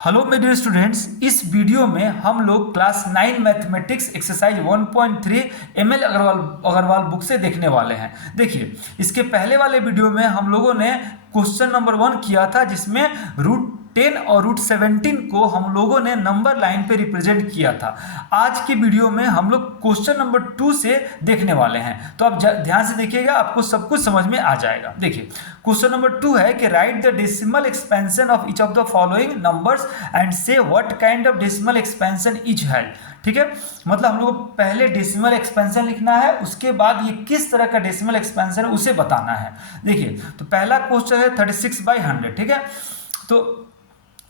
Hello मेरे dear students, इस video में हम लोग class 9 mathematics exercise 1.3 M L Agarwal book से देखने वाले हैं। देखिए, इसके पहले वाले वीडियो में हम लोगों ने क्वेश्चन नंबर 1 किया था, जिसमें रूट 10 और रूट 17 को हम लोगों ने नंबर लाइन पे रिप्रेजेंट किया था। आज की वीडियो में हम लोग क्वेश्चन नंबर 2 से देखने वाले हैं, तो आप ध्यान से देखिएगा, आपको सब कुछ समझ में आ जाएगा। देखिए, क्वेश्चन नंबर 2 है कि write the decimal expansion of each of the following numbers and say what kind of decimal expansion each है। ठीक है, मतलब हम लोग को पहले डेसिमल एक्सपेंशन लिखना है, उसके बाद ये किस तरह का डेसिमल एक्सपेंशन है उसे बताना है। देखिए, तो पहला क्वेश्चन है 36/100। ठीक है, तो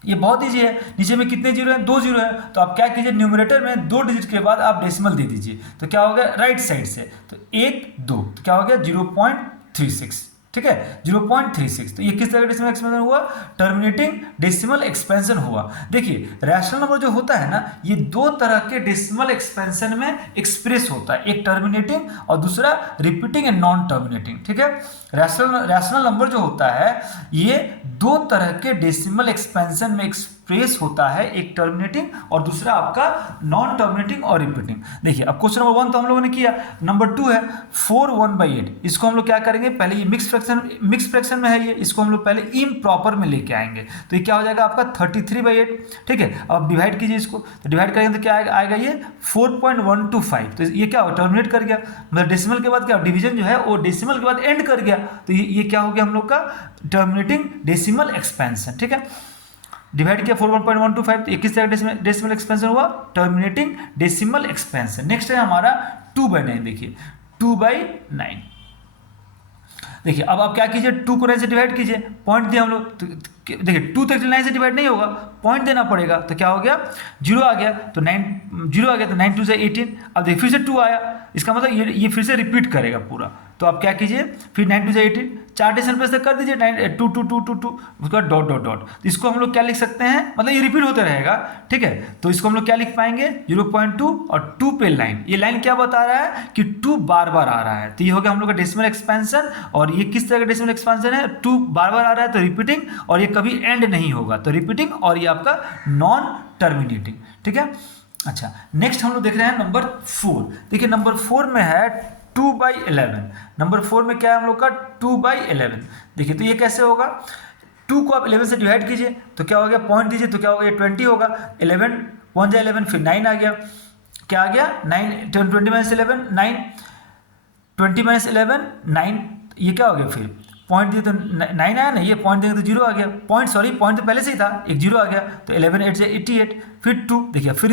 ये बहुत ईजी है। नीचे में कितने जीरो हैं? 2 जीरो है। तो आप क्या कीजिए, न्यूमरेटर में 2 डिजिट के बाद आप डेसिमल दे दीजिए। तो क्या हो गया राइट साइड से, तो 1 2, तो क्या हो गया 0.36। ठीक है, 0.36। तो ये किस तरह का डेसिमल एक्सपेंशन हुआ? टर्मिनेटिंग डेसिमल एक्सपेंशन हुआ। देखिए, रैशनल नंबर जो होता है ना, ये 2 तरह के डेसिमल एक्सपेंशन में एक्सप्रेस होता है, एक टर्मिनेटिंग और दूसरा रिपीटिंग एंड नॉन टर्मिनेटिंग। ठीक है, रैशनल नंबर जो होता है ये 2 तरह के डेसिमल एक्सपेंशन में एक्सप्रेस होता है, एक टर्मिनेटिंग और दूसरा आपका नॉन टर्मिनेटिंग और रिपीटिंग। देखिए, अब क्वेश्चन नंबर 1 तो हम लोगों ने किया। नंबर 2 है 4 1/8। इसको हम लोग क्या करेंगे, पहले ये मिक्स फ्रैक्शन में है, ये इसको हम लोग पहले इम्प्रॉपर में लेके आएंगे। तो ये क्या हो जाएगा आपका 33/8। ठीक है, अब डिवाइड कीजिए इसको, तो डिवाइड करेंगे तो क्या आएगा ये 4.125। तो ये क्या हो, टर्मिनेट कर गया, मतलब डेसिमल के बाद क्या डिवीजन जो है वो डेसिमल के बाद एंड कर गया। तो ये क्या हो गया हम लोग का टर्मिनेटिंग डेसिमल एक्सपेंशन। ठीक है, डिवाइड किया 4.125, तो 21 तरह डेसिमल एक्सपेंशन हुआ, टर्मिनेटिंग डेसिमल एक्सपेंशन। नेक्स्ट है हमारा 2/9। देखिए 2/9। देखिए, अब आप क्या कीजिए, 2 को 9 से डिवाइड कीजिए, पॉइंट दिया हम लोग, तो देखिए 2 तक 9 से डिवाइड नहीं होगा, पॉइंट देना पड़ेगा। तो क्या हो गया 0 आ गया, तो 9 0 आ गया, तो 9 2 से 18। अब देखिए फिर से 2 आया, इसका मतलब ये फिर से रिपीट करेगा पूरा। तो आप क्या कीजिए, फिर 9 2 से 18, 4 डेसिमल प्लेस तक कर दीजिए, 2 2 2 2 2, उसके बाद डॉट डॉट डॉट। तो इसको हम लोग क्या लिख सकते हैं, मतलब ये रिपीट होते रहेगा। ठीक है, तो इसको हम लोग क्या लिख पाएंगे 0.2 और 2 पे लाइन। ये लाइन क्या बता रहा है कि 2 बार बार आ रहा है। तो ये हो गया हम लोग का डेसिमल एक्सपेंशन। और ये किस तरह का डेसिमल एक्सपेंशन है, 2 बार बार आ रहा है तो रिपीटिंग, और ये कभी एंड नहीं होगा तो रिपीटिंग, और ये आपका नॉन टर्मिनेटिंग। ठीक है, अच्छा नेक्स्ट हम लोग देख रहे हैं नंबर 4। देखिए नंबर 4 में है 2/11। नंबर 4 में क्या है हम लोग का 2/11। देखिए, तो ये कैसे होगा, 2 को आप 11 से डिवाइड कीजिए, तो क्या हो गया पॉइंट दीजिए, तो क्या होगा ये 20 होगा। 11 1 जा 11, फिर 9 आ गया, क्या आ गया 9, 20 - 11 9, 20 - 11 9। ये क्या हो गया, फिर पॉइंट दिए तो 9 आया ना, ये पॉइंट देंगे तो 0 आ गया। पॉइंट तो पहले से ही था, एक 0 आ गया, तो 11 8 से 88, फिर 2। देखिए फिर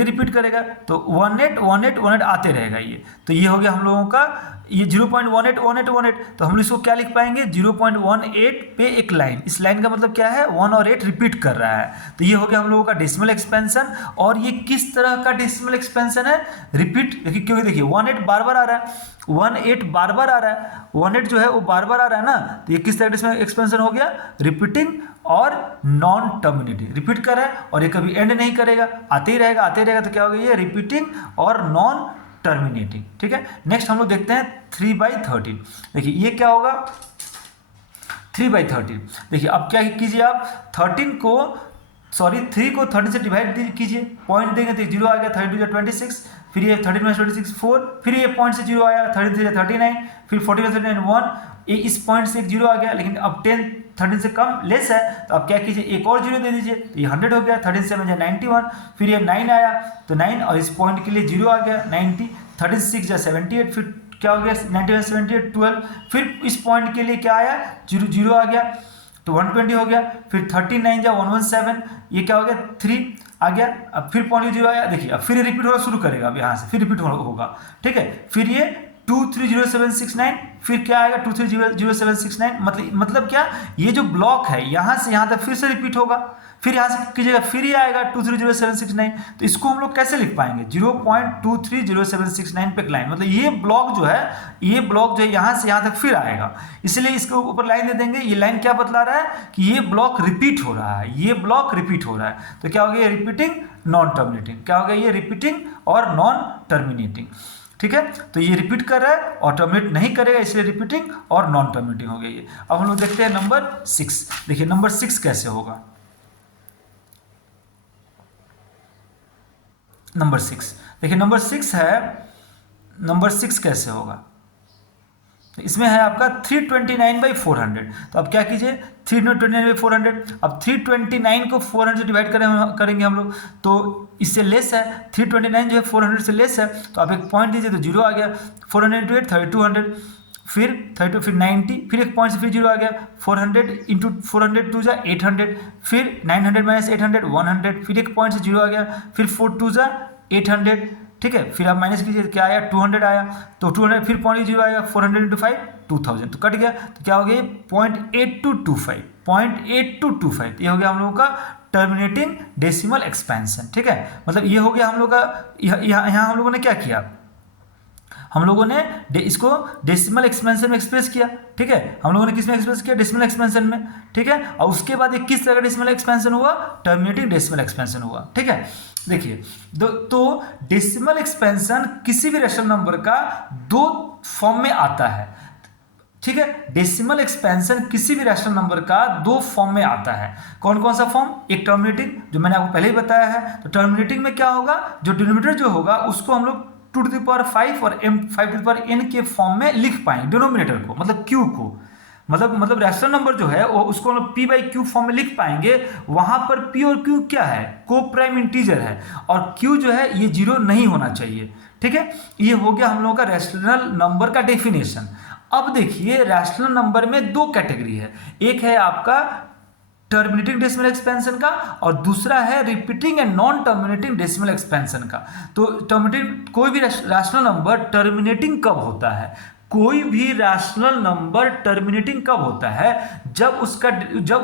रिपीट करेगा, तो 18 18 18 आते रहेगा ये। तो ये हो गया हम लोगों का ये 0.18 18 18। तो हम इसको क्या लिख पाएंगे 0.18 पे एक लाइन। इस लाइन का मतलब क्या है, 1 और 8 रिपीट कर रहा है। तो ये हो गया हम लोगों का डेसिमल एक्सपेंशन। और ये किस तरह का डेसिमल एक्सपेंशन है, रिपीट। देखिए क्योंकि देखिए 18 बार बार आ रहा है, 18 बार बार आ रहा है, 18 जो है वो बार बार आ रहा है ना। तो ये किस तरह का डेसिमल एक्सपेंशन हो गया, रिपीटिंग और नॉन टर्मिनेटिंग। रिपीट कर रहा है और ये कभी एंड नहीं करेगा, आते ही रहेगा आते ही रहेगा। तो क्या हो गया ये रिपीटिंग और नॉन टर्मिनेटिंग। ठीक है, नेक्स्ट हम लोग देखते हैं 3/13। देखिए ये क्या होगा 3/13। देखिए अब क्या कीजिए आप 3 को 13 से डिवाइड कीजिए, पॉइंट देंगे तो 0 आ गया, 32 - 26, फिर ये 13 - 26 4, फिर ये पॉइंट से 0 आया, 33 - 39, फिर 40 - 39 1। ये इस पॉइंट से एक 0 आ गया, लेकिन अब 10 13 से कम लेस है, तो आप क्या कीजिए एक और 0 दे दीजिए, तो ये 100 हो गया। 13 7 - 91, फिर ये 9 आया, तो 9 और इस पॉइंट के लिए 0 आ गया 90, 36 - 78, फिर क्या हो गया 91 78 12, फिर इस पॉइंट के लिए क्या आया 0 0 आ गया, तो 120 हो गया, फिर 39 - 117, ये क्या हो गया 3 आ गया। अब फिर पॉइंट 0 आया, देखिए अब फिर रिपीट होना शुरू करेगा, अब यहाँ से फिर रिपीट होगा। ठीक है, फिर ये 230769, फिर क्या आएगा 230769। मतलब क्या, ये जो ब्लॉक है यहाँ से यहाँ तक फिर से रिपीट होगा, फिर यहाँ से कीजिएगा फिर ये आएगा 230769। तो इसको हम लोग कैसे लिख पाएंगे 0.230769 पे लाइन, मतलब ये ब्लॉक जो है यहाँ से यहाँ तक फिर आएगा, इसलिए इसके ऊपर लाइन दे देंगे। ये लाइन क्या बतला रहा है कि ये ब्लॉक रिपीट हो रहा है, ये ब्लॉक रिपीट हो रहा है। तो क्या हो गया रिपीटिंग नॉन टर्मिनेटिंग, क्या हो गया ये रिपीटिंग और नॉन टर्मिनेटिंग। ठीक है, तो ये रिपीट कर रहा है और टर्मिनेट नहीं करेगा, इसलिए रिपीटिंग और नॉन टर्मिनेटिंग हो गया ये। अब हम लोग देखते हैं नंबर 6। देखिए नंबर 6 कैसे होगा। नंबर 6, देखिए नंबर 6 है, नंबर 6 कैसे होगा, तो इसमें है आपका 329/400। तो अब क्या कीजिए, 329/400, अब 329 को 400 से डिवाइड करेंगे हम लोग, तो इससे लेस है, 329 जो है 400 से लेस है, तो आप एक पॉइंट दीजिए तो जीरो आ गया, 400 × 8 3200, फिर 32, फिर 90, फिर एक पॉइंट से फिर जीरो आ गया, 400 × 400 2 जा 800, फिर 900 - 800 100, फिर एक पॉइंट से जीरो आ गया, फिर 4 2 जा 800, ठीक है, फिर आप माइनस कीजिए क्या आया, 200 आया, तो 200 फिर पॉइंट जीरो आएगा, 400 × 5 2000, तो कट गया, तो क्या हो गया 0.8225, 0.8225, ये हो गया हम लोगों का टर्मिनेटिंग डेसिमल एक्सपेंशन, ठीक है, मतलब ये हो गया हम लोग का, यहाँ हम लोगों ने क्या किया, हम लोगों ने इसको डेसिमल एक्सपेंशन में एक्सप्रेस किया, ठीक है, हम लोगों ने किस में एक्सप्रेस किया, डेसिमल एक्सपेंशन में, ठीक है, और उसके बाद ये किस तरह का डेसिमल एक्सपेंशन हुआ, टर्मिनेटिंग डेसिमल एक्सपेंशन हुआ, ठीक है। देखिए तो डेसिमल एक्सपेंशन किसी भी रेशनल नंबर का दो फॉर्म में आता है, ठीक है, डेसिमल एक्सपेंशन किसी भी रैशनल नंबर का दो फॉर्म में आता है, कौन कौन सा फॉर्म, एक टर्मिनेटिंग जो मैंने आपको पहले ही बताया है, तो टर्मिनेटिंग में क्या होगा, जो डिनोमिनेटर जो होगा उसको हम लोग 2⁵ और 5⁵n के फॉर्म में लिख पाएंगे, डिनोमिनेटर को मतलब q को, मतलब रैशनल नंबर जो है वो उसको हम लोग p/q फॉर्म में लिख पाएंगे, वहां पर p और q क्या है, को प्राइम इंटीजर है, और q जो है ये जीरो नहीं होना चाहिए, ठीक है, ये हो गया हम लोगों का रैशनल नंबर का डेफिनेशन। अब देखिए रैशनल नंबर में दो कैटेगरी है, एक है आपका टर्मिनेटिंग डेसिमल एक्सपेंशन का और दूसरा है repeating and non terminating decimal expansion का। तो टर्मिनेटिंग कोई भी रैशनल नंबर टर्मिनेटिंग कब होता है, कोई भी रैशनल नंबर टर्मिनेटिंग कब होता है, जब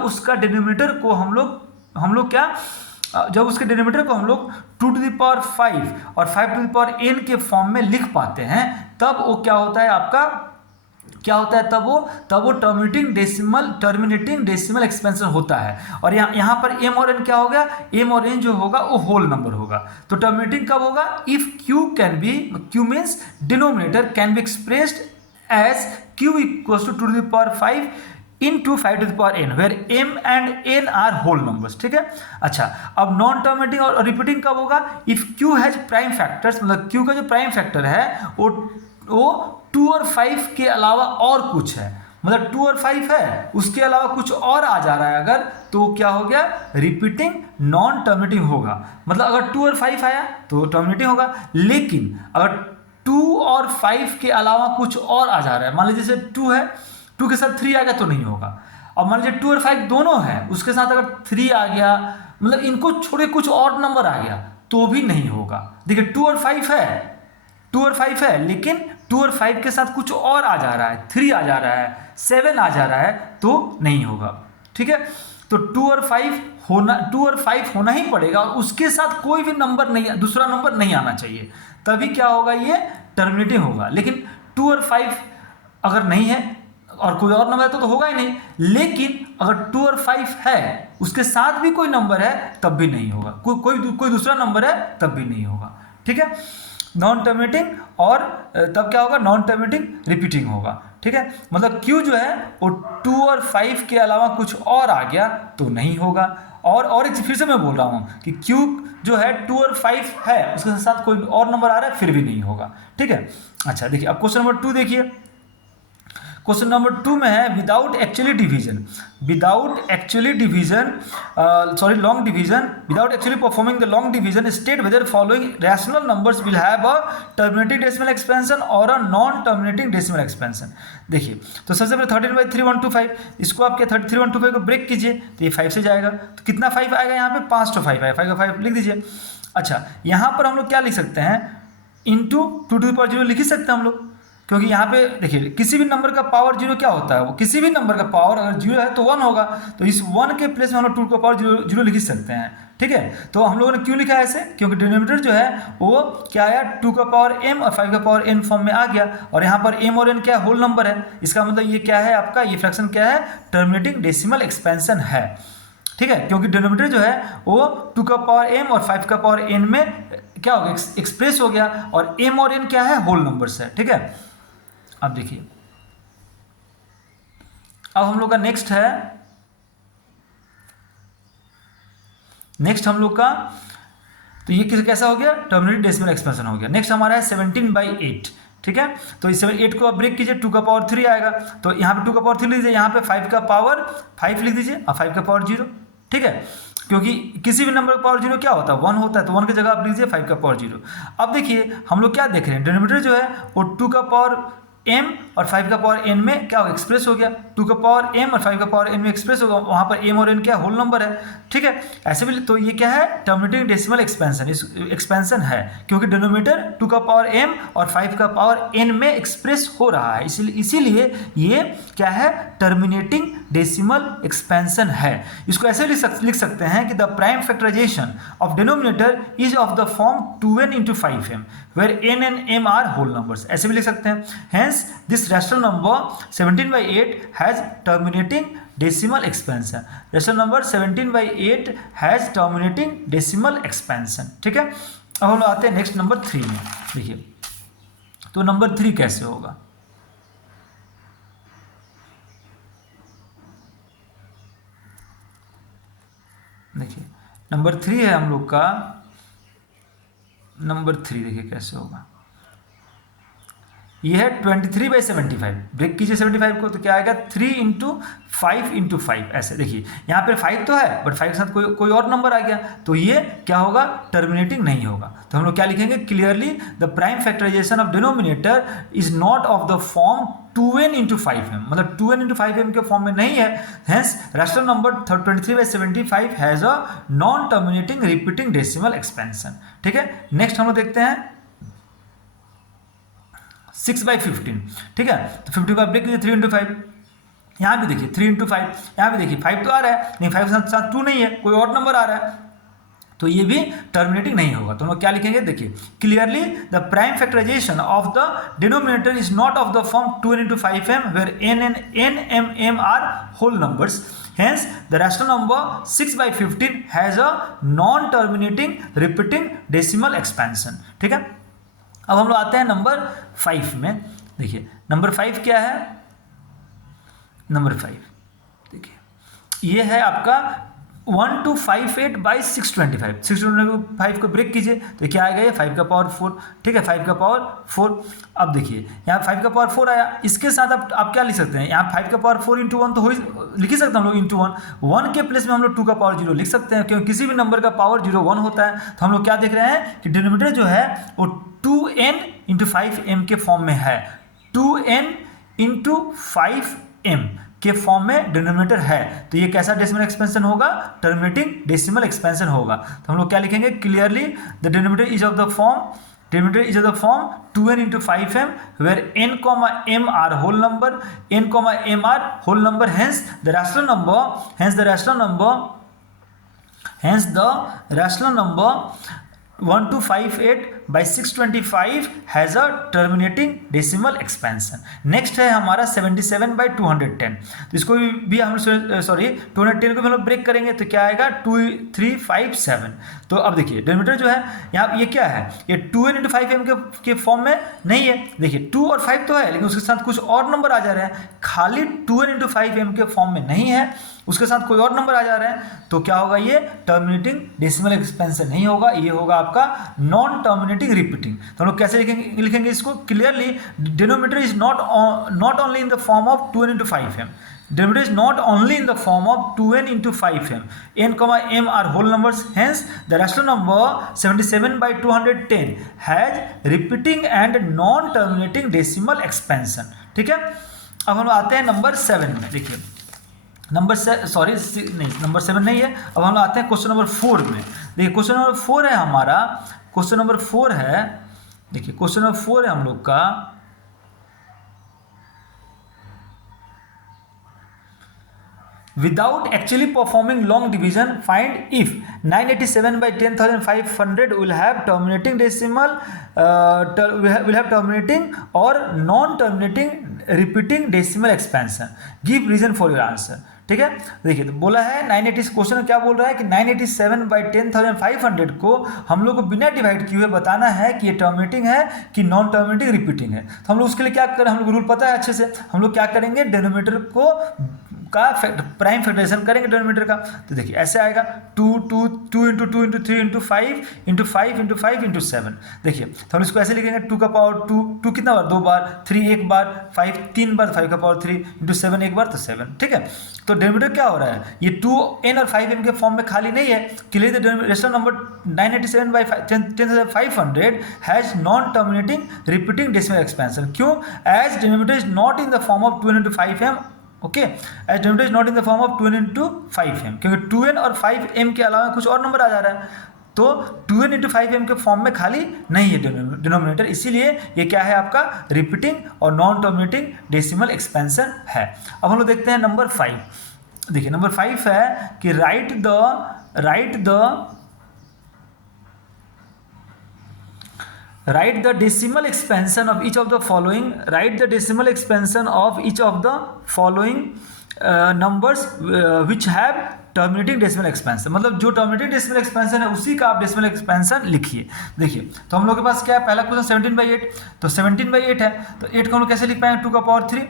उसका डिनोमिनेटर को हम लोग क्या, जब उसके डिनोमिनेटर को हम लोग 2⁵ और 5⁵n के फॉर्म में लिख पाते हैं, तब वो क्या होता है आपका, क्या होता है, तब वो टर्मिनेटिंग डेसिमल एक्सपेंशन होता है। और यहाँ पर m और n क्या होगा, m और n जो होगा वो होल नंबर होगा। तो टर्मिनेटिंग कब होगा, if q means denominator can be expressed as q = 2⁵ into 5⁵n where m and n are whole numbers, ठीक है। अच्छा, अब नॉन टर्मिनेटिंग और रिपीटिंग कब होगा, if q has prime factors, मतलब q का जो प्राइम फैक्टर है वो 2 और 5 के अलावा और कुछ है, मतलब 2 और 5 है उसके अलावा कुछ और आ जा रहा है अगर, तो क्या हो गया, रिपीटिंग नॉन टर्मिनेटिंग होगा। मतलब अगर 2 और 5 आया तो टर्मिनेटिंग होगा, लेकिन अगर 2 और 5 के अलावा कुछ और आ जा रहा है, मान लीजिए जैसे 2 है, 2 के साथ 3 आ गया तो नहीं होगा। अब मान लीजिए 2 और 5 दोनों है, उसके साथ अगर 3 आ गया, मतलब इनको छोड़े कुछ और नंबर आ गया तो भी नहीं होगा। देखिए 2 और 5 है, लेकिन 2 और 5 के साथ कुछ और आ जा रहा है, 3 आ जा रहा है, 7 आ जा रहा है, तो नहीं होगा, ठीक है। तो 2 और 5 होना ही पड़ेगा, और उसके साथ कोई भी नंबर नहीं, दूसरा नंबर नहीं आना चाहिए, तभी क्या होगा, ये टर्मिनेटिंग होगा। लेकिन 2 और 5 अगर नहीं है और कोई और नंबर है तो होगा ही नहीं, लेकिन अगर 2 और 5 है उसके साथ भी कोई नंबर है तब भी नहीं होगा, कोई दूसरा नंबर है तब भी नहीं होगा, ठीक है। नॉन टर्मिनेटिंग और तब क्या होगा, नॉन टर्मिनेटिंग रिपीटिंग होगा, ठीक है। मतलब Q जो है वो 2 और 5 के अलावा कुछ और आ गया तो नहीं होगा। और एक फिर से मैं बोल रहा हूँ कि Q जो है 2 और 5 है उसके साथ कोई और नंबर आ रहा है फिर भी नहीं होगा, ठीक है। अच्छा देखिए, अब क्वेश्चन नंबर 2 देखिए, क्वेश्चन नंबर 2 में है without actually division, long division, without actually performing the long division, state whether following rational numbers will have a terminating decimal expansion और a non terminating decimal expansion. देखिए तो सबसे पहले 13/3125, इसको आप क्या 33/125 को ब्रेक कीजिए तो ये 5 से जाएगा, तो कितना 5 आएगा यहाँ पे, 5 तो 5 आएगा, 5 का 5 लिख दीजिए। अच्छा यहाँ पर हम लोग क्या लिख सकते हैं, इंटू 2⁵ लिख ही सकते हैं हम लोग, क्योंकि यहाँ पे देखिए किसी भी नंबर का पावर जीरो क्या होता है, वो किसी भी नंबर का पावर अगर जीरो है तो 1 होगा, तो इस 1 के प्लेस में हम लोग 2⁵0 लिख सकते हैं, ठीक है। तो हम लोगों ने क्यों लिखा है ऐसे, क्योंकि डिनोमिनेटर जो है वो क्या आया, 2⁵m और 5⁵n फॉर्म में आ गया, और यहाँ पर m और n क्या होल नंबर है, इसका मतलब ये क्या है आपका, ये फ्रैक्शन क्या है, टर्मिनेटिंग डेसिमल एक्सपेंशन है, ठीक है। क्योंकि डिनोमिनेटर जो है वो 2⁵m और 5⁵n में क्या हो गया, एक्सप्रेस हो गया, और m और n क्या है, होल नंबर्स है, ठीक है। अब देखिए, अब हम लोग का नेक्स्ट हम लोग का तो ये कैसा हो गया, टर्मिनेटिंग डेसिमल एक्सपेंशन हो गया। नेक्स्ट हमारा है 17/8, ठीक है। तो इस 8 को आप ब्रेक कीजिए, 2 का पावर 3 आएगा, तो यहाँ पे 2 का पावर 3 लिख दीजिए, यहाँ पे 5 का पावर 5 लिख दीजिए और 5 का पावर 0, ठीक है, क्योंकि किसी भी नंबर का पावर 0 क्या होता है, 1 होता है, तो 1 की जगह आप लीजिए 5 का पावर 0। अब देखिए हम लोग क्या देख रहे हैं, डिनोमिनेटर जो है वो 2 का पावर m और 5 का पावर n में क्या हो एक्सप्रेस हो गया, 2 का पावर m और 5 का पावर n में एक्सप्रेस होगा, वहाँ पर m और n क्या होल नंबर है, ठीक है। ऐसे भी तो ये क्या है, टर्मिनेटिंग डेसिमल एक्सपेंशन, इस एक्सपेंशन है क्योंकि डिनोमिनेटर 2 का पावर m और 5 का पावर n में एक्सप्रेस हो रहा है, इसीलिए ये क्या है, टर्मिनेटिंग डेसिमल एक्सपेंशन है। इसको ऐसे लिख सकते हैं कि the prime factorization of denominator is of the form 2n into 5m where n and m are whole numbers, ऐसे भी लिख सकते हैं। Hence this rational number 17/8 has terminating decimal expansion, rational number 17/8 has terminating decimal expansion, ठीक है। अब हम आते हैं नेक्स्ट नंबर 3 में, देखिए तो नंबर 3 कैसे होगा, देखिए नंबर 3 है हम लोग का, नंबर 3 देखिए कैसे होगा, ये है 23/75, ब्रेक कीजिए 75 को तो क्या आएगा, 3 × 5 × 5, ऐसे देखिए यहाँ पे 5 तो है बट 5 के साथ कोई और नंबर आ गया, तो ये क्या होगा, टर्मिनेटिंग नहीं होगा। तो हम लोग क्या लिखेंगे, clearly the prime factorization of denominator is not of the form 2n into 5m, मतलब 2n into 5m के फॉर्म में नहीं है। Hence rational number 23/75 has a non terminating repeating decimal expansion, ठीक है। नेक्स्ट हम लोग देखते हैं 6/15, ठीक है। तो 50 का ब्रेक कीजिए, 3 × 5, यहाँ भी देखिए 3 × 5, यहाँ भी देखिए 5 तो आ रहा है, नहीं 5 के साथ 2 नहीं है, कोई और नंबर आ रहा है, तो ये भी टर्मिनेटिंग नहीं होगा। तो हम लोग क्या लिखेंगे, देखिए clearly the prime factorization of the denominator is not of the form 2n into 5m where n and n m m are whole numbers, hence the rational number 6/15 has a non terminating repeating decimal expansion, ठीक है। अब हम लोग आते हैं number 5 में, देखिए number 5 क्या है, नंबर 5 देखिए ये है आपका 1258/625, 625 को ब्रेक कीजिए तो क्या आएगा, ये 5 का पावर 4, ठीक है, 5 का पावर 4। अब देखिए यहाँ 5 का पावर 4 आया, इसके साथ आप क्या लिख सकते हैं, यहाँ 5 का पावर 4 × 1 तो लिख ही सकते हैं हम लोग, × 1 के प्लेस में हम लोग 2 का पावर 0 लिख सकते हैं, क्योंकि किसी भी नंबर का पावर 0 1 होता है। तो हम लोग क्या देख रहे हैं कि डिनोमिनेटर जो है वो 2n into 5m के फॉर्म में है, 2n into 5m के फॉर्म में डिनोमिनेटर है, तो ये कैसा डेसिमल एक्सपेंशन होगा, टर्मिनेटिंग डेसिमल एक्सपेंशन होगा। तो हम लोग क्या लिखेंगे, clearly the denominator is of the form 2n into 5m where n, m are whole number, n, m are whole number, hence the rational number 1258/625 has a terminating decimal expansion। Next है हमारा 77/210, तो इसको भी हम 210 को भी हम लोग ब्रेक करेंगे तो क्या आएगा, 2357। तो अब देखिए डिनोमिनेटर जो है यहाँ ये क्या है, ये 2n into 5m के फॉर्म में नहीं है, देखिए 2 और 5 तो है लेकिन उसके साथ कुछ और नंबर आ जा रहे हैं, खाली 2n into 5m के फॉर्म में नहीं है, उसके साथ कोई और नंबर आ जा रहे हैं, तो क्या होगा, ये टर्मिनेटिंग डेसिमल एक्सपेंशन नहीं होगा, ये होगा आपका नॉन टर्मिनेटिंग रिपीटिंग। तो हम लोग कैसे लिखेंगे इसको, clearly denominator is not only in the form of 2n into 5m, denominator is not only in the form of 2n into 5m, n, m are whole numbers, hence the rational number 77/210 has repeating and non terminating decimal expansion, ठीक है। अब हम आते हैं number 7 में, देखिए number 7 नहीं है। अब हम आते हैं क्वेश्चन नंबर 4 में, देखिए क्वेश्चन नंबर 4 है हमारा, क्वेश्चन नंबर 4 है, देखिए क्वेश्चन नंबर 4 है हम लोग का, without actually performing long division find if 987/10500 will have terminating decimal will have terminating or non terminating repeating decimal expansion, give reason for your answer, ठीक है। देखिए तो बोला है 980, क्वेश्चन क्या बोल रहा है कि 987/10500 को हम लोग को बिना डिवाइड किए हुए बताना है कि ये टर्मिनेटिंग है कि नॉन टर्मिनेटिंग रिपीटिंग है। तो हम लोग उसके लिए क्या करें, हम लोग रूल पता है अच्छे से, हम लोग क्या करेंगे, डिनोमिनेटर को का प्राइम फैक्टराइजेशन करेंगे डिनोमिनेटर का, तो देखिए ऐसे आएगा 2 2 2 into 2 into 3 into 5 into 5 into 5 into 7। देखिए तो हम इसको ऐसे लिखेंगे 2 का पावर 2, 2 कितना बार, 2 बार, 3 एक बार, 5 3 बार, 5 का पावर 3 इंटू 7 एक बार, तो 7। ठीक है, तो डिनोमिनेटर क्या हो रहा है, ये 2n और 5m के फॉर्म में खाली नहीं है। Clear the rational number 987 by 10,500 has non terminating repeating decimal expansion. क्यों? As denominator is not in the form of 2n into 5m। Okay, as denominator is not in the form of 2n into 5m, क्योंकि 2n और 5m के अलावा कुछ और number आ जा रहा है, तो 2n इंटू 5m के फॉर्म में खाली नहीं है डिनोमिनेटर, इसीलिए ये क्या है आपका रिपीटिंग और नॉन टर्मिनेटिंग डेसिमल एक्सपेंशन है। अब हम लोग देखते हैं नंबर 5। देखिए नंबर 5 है कि write the decimal expansion of each of the following, right the decimal expansion of each of the following numbers which have terminating decimal expansion. मतलब जो टर्मिनेटिंग डेसिमल एक्सपेंशन है उसी का आप डेसिमल एक्सपेंशन लिखिए। देखिए तो हम लोग के पास क्या है, पहला क्वेश्चन 17/8, तो 17/8 है, तो 8 को हम लोग कैसे लिख पाएंगे, 2 का पावर 3।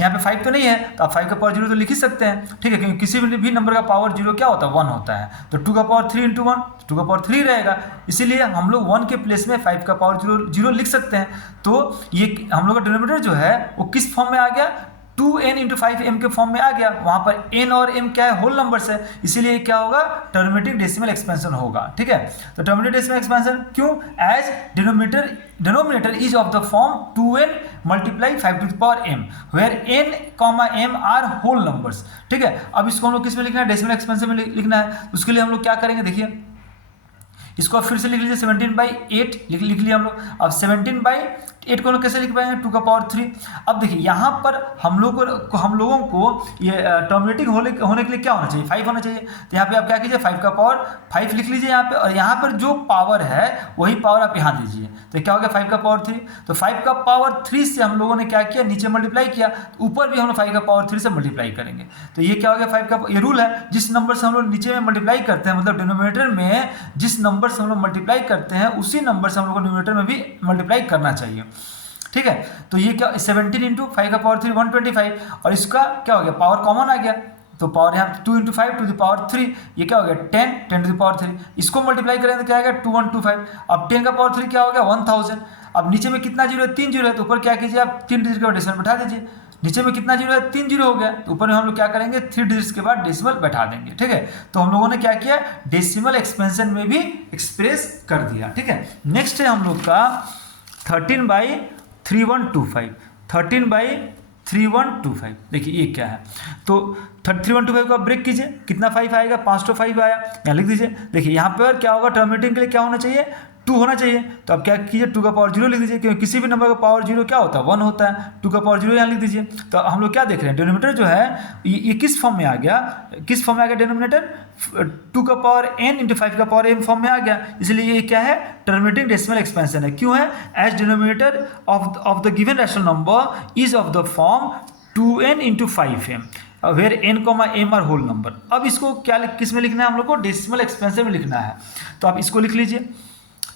यहाँ पे 5 तो नहीं है, तो आप 5 का पावर 0 तो लिख ही सकते हैं। ठीक है, क्योंकि किसी भी नंबर का पावर 0 क्या होता है, 1 होता है, तो 2 का पावर 3 इंटू 1, 2 का पावर 3 रहेगा, इसीलिए हम लोग 1 के प्लेस में 5 का पावर 0 लिख सकते हैं। तो ये हम लोग का डिनोमिनेटर जो है वो किस फॉर्म में आ गया, 2n इंटू 5m के फॉर्म में आ गया। वहाँ पर n और m क्या है, होल नंबर्स है, इसीलिए क्या होगा, टर्मिनेटिंग डेसिमल एक्सपेंशन होगा। ठीक है, तो टर्मिनेटिंग डेसिमल एक्सपेंशन क्यों, as denominator is of the form 2n multiply 5 to the power m, where n, m are whole numbers. ठीक है, अब इसको हम लोग किस में लिखना है, डेसिमल एक्सपेंशन में लिखना है। उसके लिए हम लोग क्या करेंगे, देखिए इसको आप फिर से लिख लीजिए, 17/8 लिख लिया हम लोग। अब 17/8 को हम लोग कैसे लिख पाएंगे, 2 का पावर 3। अब देखिए यहाँ पर हम लोगों को ये टर्मिनेटिंग होने के लिए क्या होना चाहिए, 5 होना चाहिए। तो यहाँ पे आप क्या कीजिए, 5 का पावर 5 लिख लीजिए यहाँ पे, और यहाँ पर जो पावर है वही पावर आप यहाँ दीजिए, तो क्या हो गया 5 का पावर 3। तो 5 का पावर 3 से हम लोगों ने क्या किया, नीचे मल्टीप्लाई किया, तो ऊपर भी हम लोग 5 का पावर 3 से मल्टीप्लाई करेंगे। तो ये क्या हो गया, 5 का, ये रूल है, जिस नंबर से हम लोग नीचे में मल्टीप्लाई करते हैं, मतलब डिनोमिनेटर में जिस नंबर से हम लोग मल्टीप्लाई करते हैं उसी नंबर से हम लोग को न्यूमरेटर में भी मल्टीप्लाई करना चाहिए। ठीक है, तो ये क्या, 17 इंटू 5 का पावर 3 125, और इसका क्या हो गया, पावर कॉमन आ गया, तो पावर यहाँ 2 इंटू 5 टू द पावर 3, ये क्या हो गया 10 टू द पावर 3, इसको मल्टीप्लाई करेंगे तो क्या आएगा 2125। अब 10 का पावर 3 क्या हो गया 1000। अब नीचे में कितना जीरो है, 3 जीरो है, तो ऊपर क्या कीजिए आप 3 डिजिट का डेसिमल बैठा दीजिए। नीचे में कितना जीरो है, 3 जीरो हो गया, तो ऊपर में हम लोग क्या करेंगे 3 डिजिट्स के बाद डेसिमल बैठा देंगे। ठीक है, तो हम लोगों ने क्या किया, डेसिमल एक्सपेंशन में भी एक्सप्रेस कर दिया। ठीक है, नेक्स्ट है हम लोग का 13/3125, 13/3125। देखिए ये क्या है, तो 3125 को आप ब्रेक कीजिए, कितना 5 आएगा, 5 तो 5 आया, यहाँ लिख दीजिए। देखिए यहाँ पर क्या होगा, टर्मिनेटिंग के लिए क्या होना चाहिए, 2 होना चाहिए, तो आप क्या कीजिए 2 का पावर 0 लिख दीजिए, क्योंकि किसी भी नंबर का पावर 0 क्या होता है 1 होता है, 2 का पावर 0 यहाँ लिख दीजिए। तो हम लोग क्या देख रहे हैं, डिनोमिनेटर जो है ये किस फॉर्म में आ गया, किस फॉर्म में आ गया डिनोमिनेटर, 2 का पावर n इंटू 5 का पावर m फॉर्म में आ गया, इसलिए ये क्या है, टर्मिनेटिंग डेसिमल एक्सपेंशन है। क्यों है, as denominator of the given rational number is of the form 2n into 5m where n, m are whole number. अब इसको क्या किस में लिखना है, हम लोग को डेसिमल एक्सपेंशन में लिखना है, तो आप इसको लिख लीजिए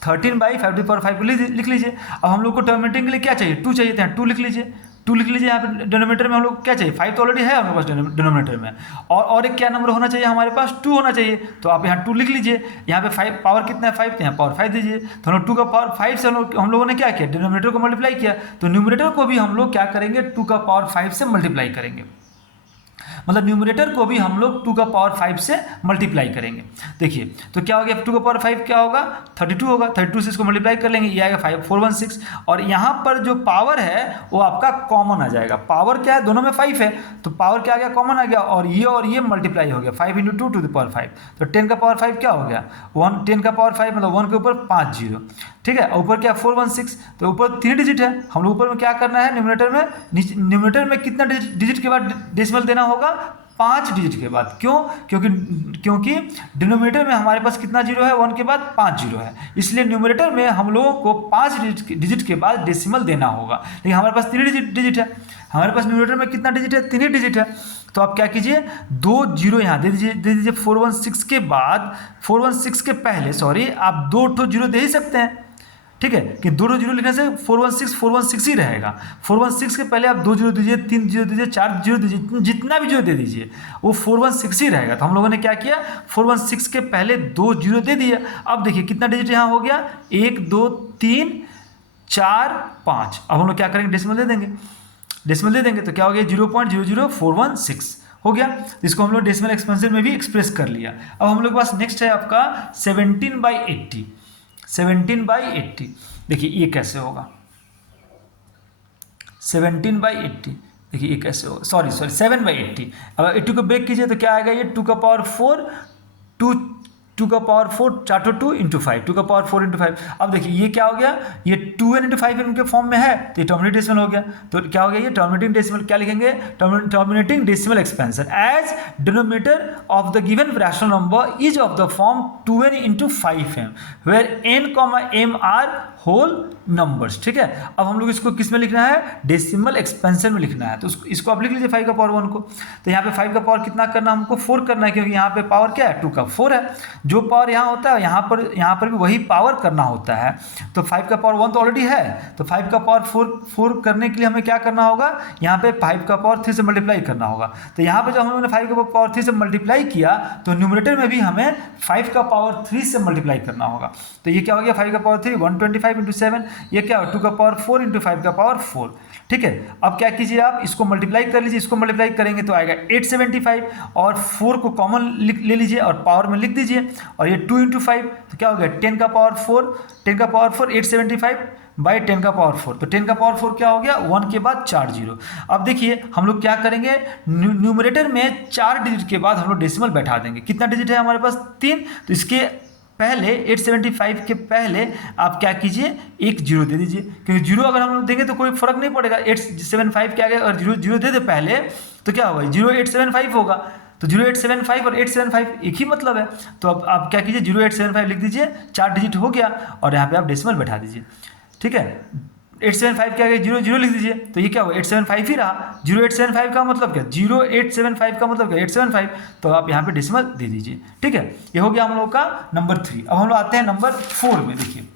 13/5 को लिख लीजिए। अब हम लोग को टर्मिनेटिंग के लिए क्या चाहिए, 2 चाहिए, तो यहाँ 2 लिख लीजिए, 2 लिख लीजिए। यहाँ पे डिनोमिनेटर में हम लोग क्या चाहिए, 5 तो ऑलरेडी है हमारे पास डिनोमिनेटर में, और एक क्या नंबर होना चाहिए हमारे पास, 2 होना चाहिए, तो आप यहाँ 2 लिख लीजिए। यहाँ पे 5 पावर कितना है 5, तो यहाँ पावर 5 दीजिए। तो हम लोग 2 का पावर 5 से हम लोगों ने क्या किया, डिनोमिनेटर को मल्टीप्लाई किया, तो न्यूमरेटर को भी हम लोग क्या करेंगे 2 का पावर 5 से मल्टीप्लाई करेंगे, मतलब न्यूमरेटर को भी हम लोग 2 का पावर 5 से मल्टीप्लाई करेंगे। देखिए तो क्या हो गया, 2 का पावर 5 क्या होगा 32 होगा, 32 से इसको मल्टीप्लाई कर लेंगे, ये आएगा 416, और यहाँ पर जो पावर है वो आपका कॉमन आ जाएगा। पावर क्या है, दोनों में 5 है, तो पावर क्या आ गया, कॉमन आ गया, और ये मल्टीप्लाई हो गया 5 इंटू 2 टू द पावर 5, तो 10 का पावर 5 क्या हो गया 1, 10 का पावर 5 मतलब 1 के ऊपर 5 जीरो। ठीक है, ऊपर क्या 416, तो ऊपर 3 डिजिट है, हम लोग ऊपर में क्या करना है, न्यूमरेटर में कितना डिजिट के बाद डेसिमल देना होगा, 5 डिजिट के बाद। क्यों, क्योंकि डिनोमिनेटर में हमारे पास कितना जीरो है, 1 के बाद 5 जीरो है, इसलिए न्यूमरेटर में हम लोगों को 5 डिजिट के बाद डेसिमल देना होगा। लेकिन हमारे पास 3 डिजिट है, हमारे पास न्यूमरेटर में कितना डिजिट है, 3 डिजिट है, तो आप क्या कीजिए 2 जीरो यहाँ दे दीजिए 416 के बाद, 416 के पहले सॉरी आप 2 जीरो दे ही सकते हैं। ठीक है, कि दो जीरो लिखने से 416 ही रहेगा। 416 के पहले आप 2 जीरो दीजिए, 3 जीरो दीजिए, 4 जीरो दीजिए, जितना भी जीरो दे दीजिए वो 416 ही रहेगा। तो हम लोगों ने क्या किया, 416 के पहले 2 जीरो दे दिया। अब देखिए कितना डिजिट यहाँ हो गया, 1 2 3 4 5। अब हम लोग क्या करेंगे, डेसिमल दे देंगे। डेसिमल दे देंगे तो क्या हो गया, 0.00416 हो गया। इसको हम लोग डेसिमल एक्सपेंशन में भी एक्सप्रेस कर लिया। अब हम लोग के पास नेक्स्ट है आपका 17/80। 17/80 देखिए ये कैसे होगा, 17/80 देखिए ये कैसे होगा, सॉरी 7/80। अब 80 को ब्रेक कीजिए तो क्या आएगा, ये 2 का पावर 4, 2 का पावर 4, 4 2 इंटू 5, 2 का पावर 4 इंटू 5। अब देखिए ये क्या हो गया, ये 2n इंटू 5n के फॉर्म में है तो ये टर्मिनेटिंग डेसिमल हो गया। तो क्या हो गया, ये टर्मिनेटिंग डेसिमल क्या लिखेंगे, terminating decimal expansion as denominator of the given rational number is of the form 2n into 5m where n, m are whole numbers. ठीक है, अब हम लोग इसको किस में लिखना है, डेसिमल एक्सपेंशन में लिखना है। तो इसको आप लिख लीजिए 5 का पावर 1 को। तो यहाँ पे 5 का पावर कितना करना, हमको 4 करना है, क्योंकि यहाँ पे पावर क्या है, 2 का 4 है। जो पावर यहाँ होता है यहाँ पर भी वही पावर करना होता है। तो 5 का पावर 1 तो ऑलरेडी है, तो 5 का पावर 4 करने के लिए हमें क्या करना होगा, यहाँ पे 5 का पावर 3 से मल्टीप्लाई करना होगा। तो यहाँ पे जब हमने 5 का पावर 3 से मल्टीप्लाई किया तो न्यूमरेटर में भी हमें 5 का पावर 3 से मल्टीप्लाई करना होगा। तो ये क्या हो गया, 5 का पावर 3 125 इंटू 7, ये क्या हो 2 का पावर 4 इंटू 5 का पावर 4। ठीक है, अब क्या कीजिए आप इसको मल्टीप्लाई कर लीजिए, इसको मल्टीप्लाई करेंगे तो आएगा 875 और 4 को कॉमन ले लीजिए और पावर में लिख दीजिए, और ये 2 इंटू 5 तो क्या हो गया 10 का पावर 4, 10 का पावर 4 875 बाई 10 का पावर 4। तो 10 का पावर 4 क्या हो गया, 1 के बाद 4 जीरो। अब देखिए हम लोग क्या करेंगे, न्यूमरेटर में 4 डिजिट के बाद हम लोग डेसिमल बैठा देंगे। कितना डिजिट है हमारे पास, 3। तो इसके पहले 875 के पहले आप क्या कीजिए, एक जीरो दे दीजिए, क्योंकि जीरो अगर हम लोग देंगे तो कोई फर्क नहीं पड़ेगा। 875 के आगे अगर जीरो दे दे पहले तो क्या होगा, 0875 होगा। तो 0875 और 875 एक ही मतलब है। तो अब आप क्या कीजिए, 0875 लिख दीजिए, 4 डिजिट हो गया और यहाँ पे आप डेसिमल बैठा दीजिए। ठीक है, 875 के आगे 00 लिख दीजिए, तो ये क्या हुआ 875 ही रहा। 0875 का मतलब क्या, 0875 का मतलब क्या 875, तो आप यहाँ पे डेसिमल दे दीजिए। ठीक है, ये हो गया हम लोग का नंबर 3। अब हम लोग आते हैं नंबर 4 में। देखिए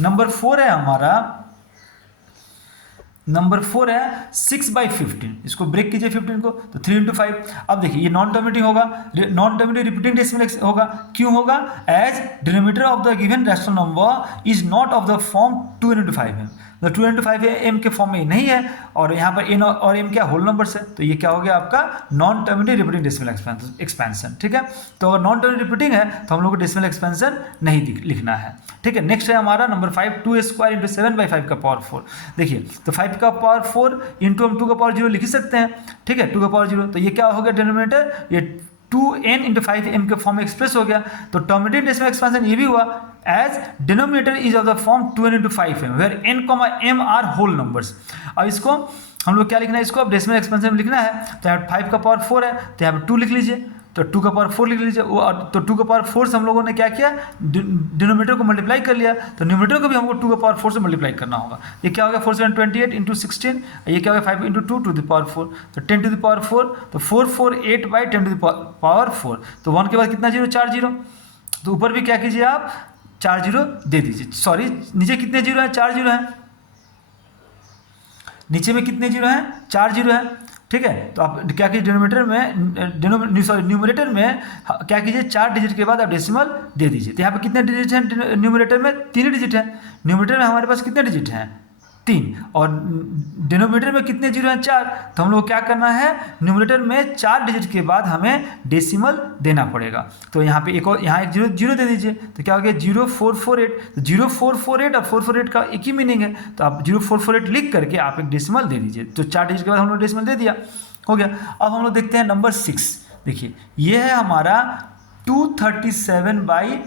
नंबर 4 है हमारा, नंबर 4 है 6/15। इसको ब्रेक कीजिए 15 को, तो 3 इंटू 5। अब देखिए ये नॉन टर्मिनेटिंग होगा, नॉन टर्मिनेटिंग रिपीटिंग डेसिमल होगा। क्यों होगा, as denominator of the given rational number is not of the form 2n into 5m। तो 2n इंटू 5 m के फॉर्म में नहीं है, और यहाँ पर n और m क्या होल नंबर है, तो ये क्या हो गया आपका non terminating repeating decimal expansion. ठीक है, तो अगर नॉन टर्मिनेटिंग रिपीटिंग है तो हम लोग को डेसिमल एक्सपेंशन नहीं लिखना है। ठीक है, नेक्स्ट है हमारा नंबर 5 2² इंटू 7/5 का पावर 4। देखिए तो 5 का पावर 4 इंटू हम 2 का पावर 0 लिख ही सकते हैं। ठीक है, 2 का पावर 0, तो ये क्या हो गया डिनोमिनेटर, ये 2n इंटू 5m के फॉर्म में एक्सप्रेस हो गया। तो टर्मिनेटिंग डेसिमल एक्सपेंशन ये भी हुआ, as denominator is of the form 2n into 5m where n, m are whole numbers. अब इसको हम लोग क्या लिखना है, इसको अब डेसिमल एक्सपेंशन में लिखना है। तो यहाँ 5 का पावर 4 है तो यहाँ पे 2 लिख लीजिए, तो 2 का पावर 4 लिख लीजिए। तो 2 का पावर 4 से हम लोगों ने क्या किया, डिनोमिनेटर को मल्टीप्लाई कर लिया, तो न्यूमरेटर को भी हमको 2 का पावर 4 से मल्टीप्लाई करना होगा। ये क्या हो गया 4 7 28 इंटू 16, ये क्या हो गया 5 इंटू 2 टू द पावर 4, तो 10 टू द पावर 4, तो 448 बाई 10 टू द पावर 4। तो 1 के बाद कितना जीरो, 4 जीरो। तो ऊपर भी क्या कीजिए आप 4 जीरो दे दीजिए, सॉरी नीचे कितने जीरो हैं, 4 जीरो हैं, नीचे में कितने जीरो हैं, 4 जीरो है। ठीक है, तो आप क्या कीजिए डिनोमिनेटर में न्यूमरेटर में क्या कीजिए 4 डिजिट के बाद आप डेसिमल दे दीजिए। तो यहाँ पे कितने डिजिट हैं न्यूमरेटर में, 3 डिजिट है। न्यूमरेटर में हमारे पास कितने डिजिट हैं, 3, और डिनोमिनेटर में कितने जीरो हैं, 4। तो हम लोग क्या करना है, न्यूमरेटर में 4 डिजिट के बाद हमें डेसिमल देना पड़ेगा। तो यहाँ पे एक और, यहाँ एक जीरो दे दीजिए, तो क्या हो गया 0448। तो 0448 और 448 का एक ही मीनिंग है, तो आप 0448 लिख करके आप एक डेसिमल दे दीजिए। तो 4 डिजिट के बाद हम लोग डेसिमल दे दिया, हो गया। अब हम लोग देखते हैं नंबर 6। देखिए ये है हमारा 237 बाई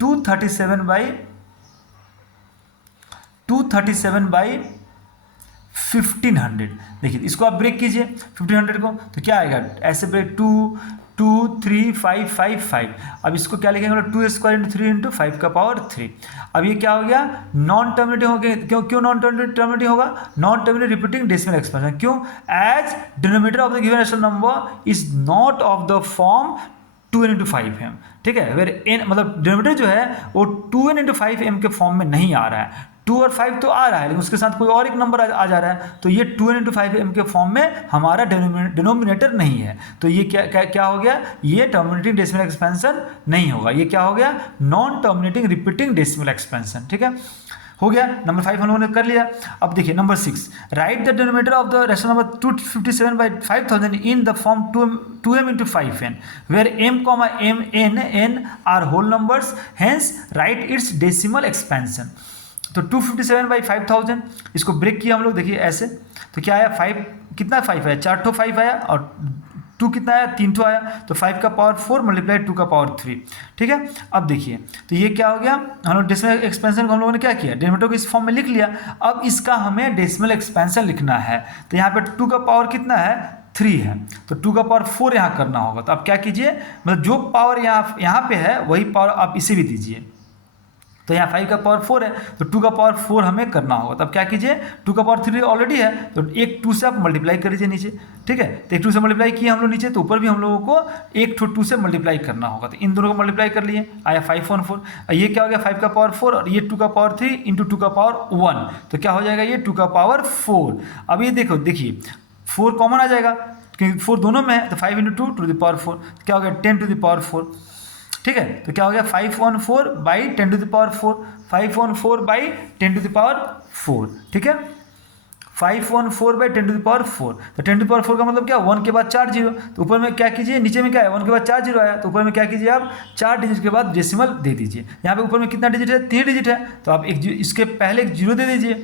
1500। देखिए इसको आप ब्रेक कीजिए 1500 को, तो क्या आएगा, ऐसे ब्रेक 2 2 3 5 5 5। अब इसको क्या लिखेंगे, 2² इंटू 3 इंटू 5 का पावर 3। अब ये क्या हो गया, नॉन टर्मिनेटिंग हो गया। क्यों नॉन टर्मिनेटिंग होगा, non terminating repeating decimal expansion. क्यों, as denominator of the given rational number is not of the form 2n into 5m। ठीक है, वेर n मतलब डिनोमिनेटर जो है वो 2n इंटू 5m के फॉर्म में नहीं आ रहा है। 2 और 5 तो आ रहा है, लेकिन उसके साथ कोई और एक नंबर आ जा रहा है, तो ये 2n × 5m के फॉर्म में हमारा डिनोमिनेटर नहीं है। तो ये क्या हो गया, ये टर्मिनेटिंग डेसिमल एक्सपेंशन नहीं होगा, ये क्या हो गया, non terminating repeating decimal expansion. ठीक है, हो गया। नंबर 5 हम लोगों ने कर लिया। अब देखिए number 6, write the denominator of the rational number 257/5000 in the form 2m × 5n where m, m, n are whole numbers, hence write its decimal expansion. तो 257/5000 इसको ब्रेक किया हम लोग, देखिए ऐसे, तो क्या आया, 5 कितना 5 आया, 4 5 आया, और 2 कितना आया, 3 आया, तो 5 का पावर 4 मल्टीप्लाई 2 का पावर 3। ठीक है, अब देखिए तो ये क्या हो गया, हम लोग डेसिमल एक्सपेंशन को हम लोगों ने क्या किया, डिनोमिनेटर को इस फॉर्म में लिख लिया। अब इसका हमें डेसिमल एक्सपेंशन लिखना है, तो यहाँ पे 2 का पावर कितना है, 3 है, तो 2 का पावर 4 यहाँ करना होगा। तो अब क्या कीजिए, मतलब जो पावर यहाँ पे है वही पावर आप इसे भी दीजिए। तो यहाँ 5 का पावर 4 है, तो 2 का पावर 4 हमें करना होगा। तब क्या कीजिए, 2 का पावर 3 ऑलरेडी है, तो एक 2 से आप मल्टीप्लाई कर लीजिए नीचे। ठीक है, तो एक 2 से मल्टीप्लाई किए हम लोग नीचे, तो ऊपर भी हम लोगों को एक 2 से मल्टीप्लाई करना होगा। तो इन दोनों को मल्टीप्लाई कर लिए, आया 5 on 4। ये क्या हो गया, 5 का पावर 4 और ये 2 का पावर 3 इंटू 2 का पावर 1, तो क्या हो जाएगा, ये 2 का पावर 4। अब ये देखिए 4 कॉमन आ जाएगा क्योंकि 4 दोनों में है, तो 5 × 2 टू द पावर 4, क्या हो गया, 10 टू द पावर 4। ठीक है, तो क्या हो गया, 5 on 4 by 10 to the power 4, 5 on 4 by 10 to the power 4। ठीक है, 5 on 4 by 10 to the power 4, तो 10 to the power 4 का मतलब क्या, 1 के बाद 4 जीरो, तो ऊपर में क्या कीजिए, नीचे में क्या है, 1 के बाद 4 जीरो आया, तो ऊपर में क्या कीजिए, आप 4 डिजिट के बाद डेसिमल दे दीजिए। यहाँ पे ऊपर में कितना डिजिट है, 3 डिजिट है, तो आप इसके पहले एक जीरो दे दीजिए,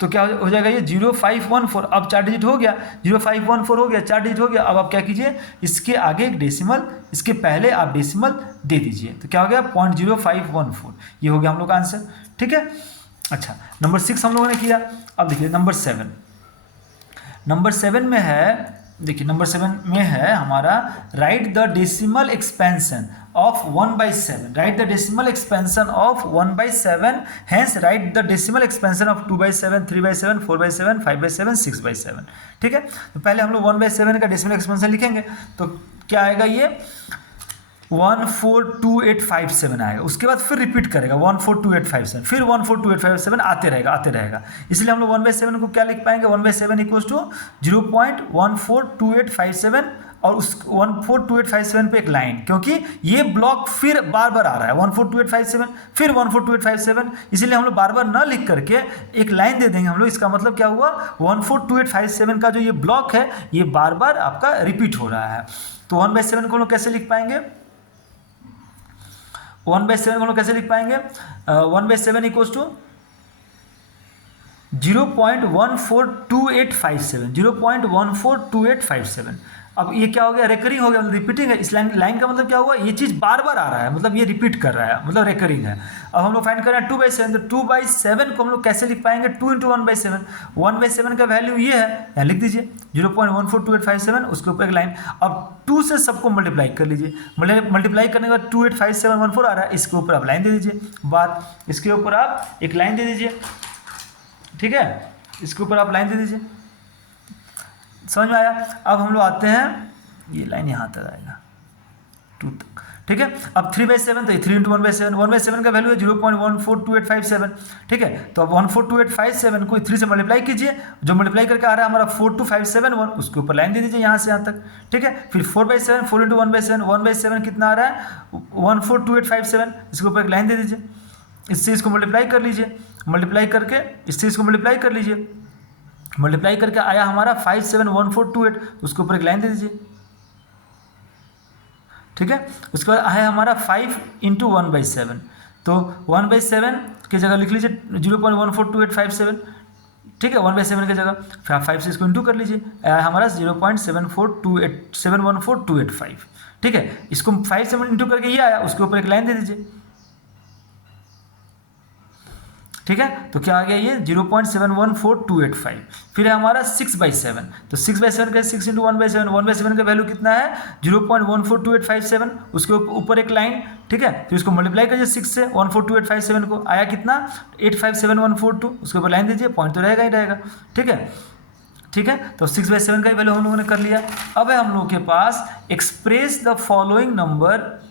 तो क्या हो जाएगा, ये 0514। अब 4 डिजिट हो गया, 0514 हो गया, 4 डिजिट हो गया। अब आप क्या कीजिए, इसके आगे एक डेसिमल, इसके पहले आप डेसिमल दे दीजिए, तो क्या हो गया, 0.0514। ये हो गया हम लोग का आंसर। ठीक है, अच्छा नंबर 6 हम लोगों ने किया। अब देखिए नंबर 7, नंबर 7 में है, देखिए नंबर 7 में है हमारा, right the decimal expansion of 1/7, right the decimal expansion of 1/7, hence right the decimal expansion of 2/7, 3/7, 4/7, 5/7, 6/7। ठीक है, तो पहले हम लोग 1/7 का डेसिमल एक्सपेंशन लिखेंगे, तो क्या आएगा, ये 142857 आएगा। उसके बाद फिर रिपीट करेगा 142857, फिर 142857 आते रहेगा। इसलिए हम लोग 1/7 को क्या लिख पाएंगे, 1/7 इक्वल्स टू 0.142857 और उस 142857 पे एक लाइन, क्योंकि ये ब्लॉक फिर बार बार आ रहा है, 142857 फिर 142857, इसलिए हम लोग बार बार ना लिख करके एक लाइन दे देंगे हम लोग। इसका मतलब क्या हुआ, 142857 का जो ये ब्लॉक है ये बार बार आपका रिपीट हो रहा है। तो 1/7 को हम लोग कैसे लिख पाएंगे, 1/7 को हम लोग कैसे लिख पाएंगे, 1/7 इक्वल्स टू 0.142857, 0.142857। अब ये क्या हो गया, रेकरिंग हो गया, मतलब रिपीटिंग है। इस लाइन का मतलब क्या हुआ, ये चीज़ बार बार आ रहा है, मतलब ये रिपीट कर रहा है, मतलब रेकरिंग है। अब हम लोग फाइंड कर रहे हैं 2/7, तो 2/7 को हम लोग कैसे लिख पाएंगे, 2 × 1/7, 1/7 का वैल्यू ये है, यहाँ लिख दीजिए 0.142857, उसके ऊपर एक लाइन। अब 2 से सबको मल्टीप्लाई कर लीजिए, मल्टीप्लाई करने के बाद 285714 आ रहा है, इसके ऊपर आप लाइन दे दीजिए, बात इसके ऊपर आप एक लाइन दे दीजिए। ठीक है, इसके ऊपर आप लाइन दे दीजिए, समझ में आया। अब हम लोग आते हैं, ये लाइन यहाँ तक आएगा 2 तक। ठीक है, अब 3/7, तो 3 × 1/7, 1/7 का वैल्यू है 0.142857। ठीक है, तो अब 14258 को 3 से मल्टीप्लाई कीजिए, जो मल्टीप्लाई करके आ रहा है हमारा 42571, उसके ऊपर लाइन दे दीजिए यहाँ से यहाँ तक। ठीक है, फिर 4/7, 4 × 1/7, 1/7 कितना आ रहा है 14258, इसके ऊपर एक लाइन दे दीजिए, इससे इसको मल्टीप्लाई कर लीजिए, मल्टीप्लाई करके इससे इसको मल्टीप्लाई कर लीजिए, मल्टीप्लाई करके आया हमारा 571428, उसके ऊपर एक लाइन दे दीजिए। ठीक है, उसके बाद आया हमारा 5 × 1/7, तो 1/7 की जगह लिख लीजिए 0.142857। ठीक है, 1/7 की जगह 5 से इसको इंटू कर लीजिए, आया हमारा 0.7428714285। ठीक है, इसको 5 से इंटू करके ये आया, उसके ऊपर एक लाइन दे दीजिए। ठीक है, तो क्या आ गया ये 0.714285। फिर है हमारा 6/7, तो 6/7 का 6 × 1/7, 1/7 का वैल्यू कितना है 0.142857, उसके ऊपर एक लाइन। ठीक है, तो इसको मल्टीप्लाई करिए 6 से 1422857 को, आया कितना 857142, उसके ऊपर लाइन दीजिए, पॉइंट तो रहेगा ही रहेगा। ठीक है, ठीक है, तो 6/7 का वैल्यू हम लोगों ने कर लिया। अब है हम लोग के पास express the following number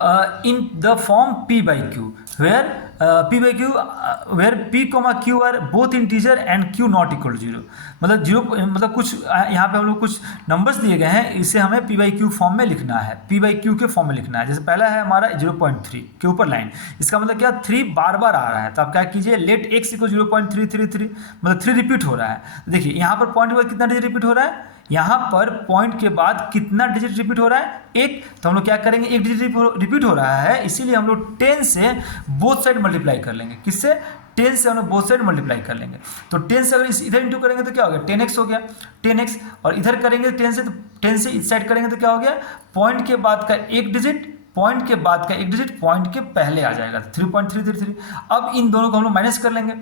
in the form p by q, where p by q where p comma q are both integer and q not equal to 0। मतलब जीरो, मतलब कुछ यहाँ पे हम लोग कुछ नंबर्स दिए गए हैं, इसे हमें p by q फॉर्म में लिखना है, p by q के फॉर्म में लिखना है। जैसे पहला है हमारा 0.3 के ऊपर लाइन, इसका मतलब क्या 3 बार बार आ रहा है, तो आप क्या कीजिए लेट x इक्वल 0.333, मतलब 3 रिपीट हो रहा है। देखिए यहाँ पर पॉइंट के बाद कितना डिजिट रिपीट हो रहा है, यहाँ पर पॉइंट के बाद कितना डिजिट रिपीट हो रहा है, एक। तो हम लोग क्या करेंगे, एक डिजिट रिपीट हो रहा है, इसीलिए हम लोग 10 से बोथ साइड मल्टीप्लाई कर लेंगे। किससे, 10 से हम लोग बोथ साइड मल्टीप्लाई कर लेंगे। तो 10 से अगर इधर इंटू करेंगे तो क्या हो गया, 10x हो गया, 10x। और इधर करेंगे 10 से, तो 10 से इस साइड करेंगे तो क्या हो गया, पॉइंट के बाद का एक डिजिट, पॉइंट के बाद का एक डिजिट पॉइंट के पहले आ जाएगा, 3.333। अब इन दोनों को हम लोग माइनस कर लेंगे,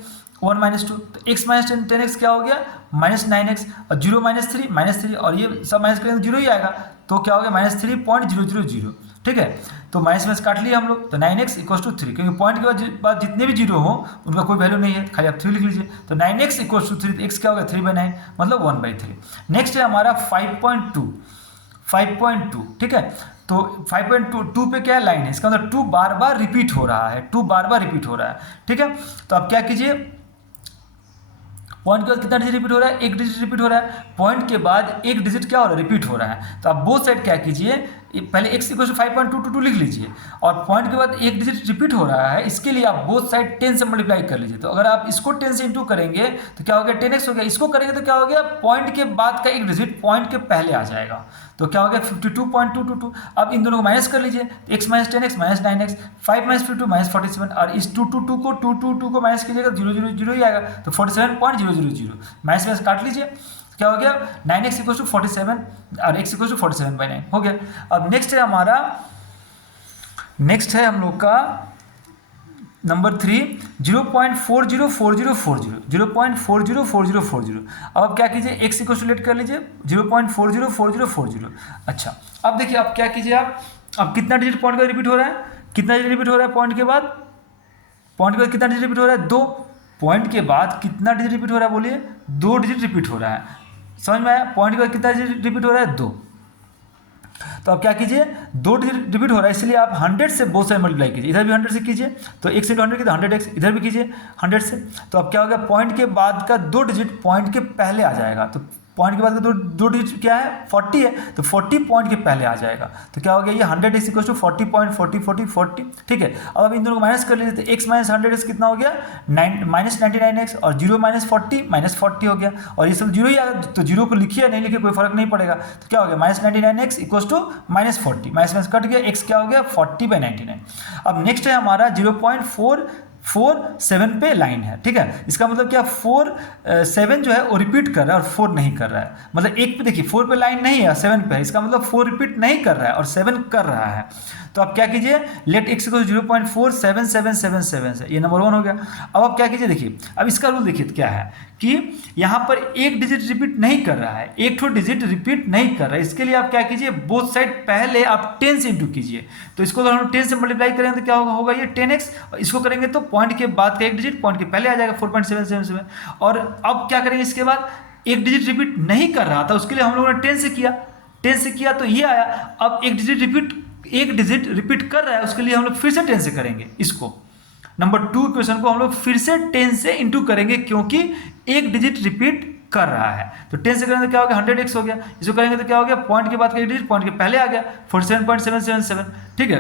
1 - 2, तो x माइनस 10x क्या हो गया, -9x, और 0 - 3 -3, और ये सब माइनस करेंगे तो 0 ही आएगा, तो क्या हो गया -3.000। ठीक है, तो माइनस काट लिए हम लोग, तो 9x = 3, क्योंकि पॉइंट के बाद जितने भी जीरो हो उनका कोई वैल्यू नहीं है, खाली आप 3 लिख लीजिए। तो 9x = 3, x क्या हो गया 3/9, मतलब 1/3। नेक्स्ट है हमारा 5.2, ठीक है। तो 5.2 पे क्या लाइन है, इसका मतलब 2 बार बार रिपीट हो रहा है, 2 बार बार रिपीट हो रहा है। ठीक है, तो आप क्या कीजिए, पॉइंट के बाद कितना डिजिट रिपीट हो रहा है, एक डिजिट रिपीट हो रहा है, पॉइंट के बाद एक डिजिट क्या हो रहा है, रिपीट हो रहा है। तो आप बोथ साइड क्या कीजिए, पहले x = 5.222 लिख लीजिए, और पॉइंट के बाद एक डिजिट रिपीट हो रहा है, इसके लिए आप बोथ साइड 10 से मल्टीप्लाई कर लीजिए। तो अगर आप इसको 10 से इंटू करेंगे तो क्या हो गया, 10x हो गया, इसको करेंगे तो क्या हो गया, पॉइंट के बाद का एक डिजिट पॉइंट के पहले आ जाएगा, तो क्या हो गया 52.222। अब इन दोनों को माइनस कर लीजिए, x - 10x -9x, 5 - 52 -47, और इस 222 को 222 को माइनस कीजिएगा, 0 ही आएगा, तो 47.000, माइनस काट लीजिए, क्या हो गया 9x = 47 और x = 47/9 हो गया। अब नेक्स्ट है हमारा, नेक्स्ट है हम लोग का नंबर 3, 0.404040, 0.404040। अब आप क्या कीजिए, x = लेट कर लीजिए 0.404040। अच्छा, अब देखिए आप क्या कीजिए, अब कितना डिजिट पॉइंट का रिपीट हो रहा है, कितना डिजिट रिपीट हो रहा है पॉइंट के बाद, पॉइंट के बाद कितना डिजिट रिपीट हो रहा है, 2। पॉइंट के बाद कितना डिजिट रिपीट हो रहा है, बोलिए 2 डिजिट रिपीट हो रहा है। समझ में आया, पॉइंट के बाद कितना डिजिट रिपीट हो रहा है, 2। तो आप क्या कीजिए, 2 डिजिट रिपीट हो रहा है, इसलिए आप 100 से बोथ साइड मल्टीप्लाई कीजिए, इधर भी 100 से कीजिए, तो x × 100 की तो 100x, इधर भी कीजिए 100 से। तो अब क्या हो गया, पॉइंट के बाद का 2 डिजिट पॉइंट के पहले आ जाएगा, तो पॉइंट के बाद का दो डिजिट क्या है, 40 है, तो 40 पॉइंट के पहले आ जाएगा, तो क्या हो गया, ये 100x = 40.404040। ठीक है, अब इन दोनों को माइनस कर लीजिए, तो x - 100x कितना हो गया, -99x, और 0 - 40 -40 हो गया, और ये सब 0 ही आ गया, तो 0 को लिखिए नहीं लिखिए कोई फर्क नहीं पड़ेगा। तो क्या हो गया, -99x = -40, माइनस कट गया, x क्या हो गया 40/99। अब नेक्स्ट है हमारा 0.447 पे लाइन है। ठीक है, इसका मतलब क्या, 7 जो है वो रिपीट कर रहा है और 4 नहीं कर रहा है, मतलब एक पे देखिए 4 पे लाइन नहीं है, 7 पे है, इसका मतलब 4 रिपीट नहीं कर रहा है और 7 कर रहा है। तो आप क्या कीजिए, लेट x = 0.47777 से, ये नंबर 1 हो गया। अब आप क्या कीजिए, देखिए अब इसका रूल देखिए क्या है कि यहाँ पर एक डिजिट रिपीट नहीं कर रहा है, एक ठो डिजिट रिपीट नहीं कर रहा है, इसके लिए आप क्या कीजिए, बोथ साइड पहले आप 10 से इंटू कीजिए। तो इसको अगर हम 10 से मल्टीप्लाई करेंगे तो क्या होगा ये 10x, और इसको करेंगे तो पॉइंट के बाद का एक डिजिट पॉइंट के पहले आ जाएगा 4.777। और अब क्या करेंगे, इसके बाद एक डिजिट रिपीट नहीं कर रहा था, उसके लिए हम लोगों ने 10 से किया तो ये आया। अब एक डिजिट रिपीट कर रहा है, उसके लिए हम लोग फिर से 10 से करेंगे, इसको नंबर 2 क्वेश्चन को हम लोग फिर से 10 से इंटू करेंगे, क्योंकि एक डिजिट रिपीट कर रहा है। तो 10 से करेंगे तो क्या हो गया, 100x हो गया, इसको करेंगे तो क्या हो गया, पॉइंट के बाद का एक डिजिट पॉइंट के पहले आ गया 47.777। ठीक है,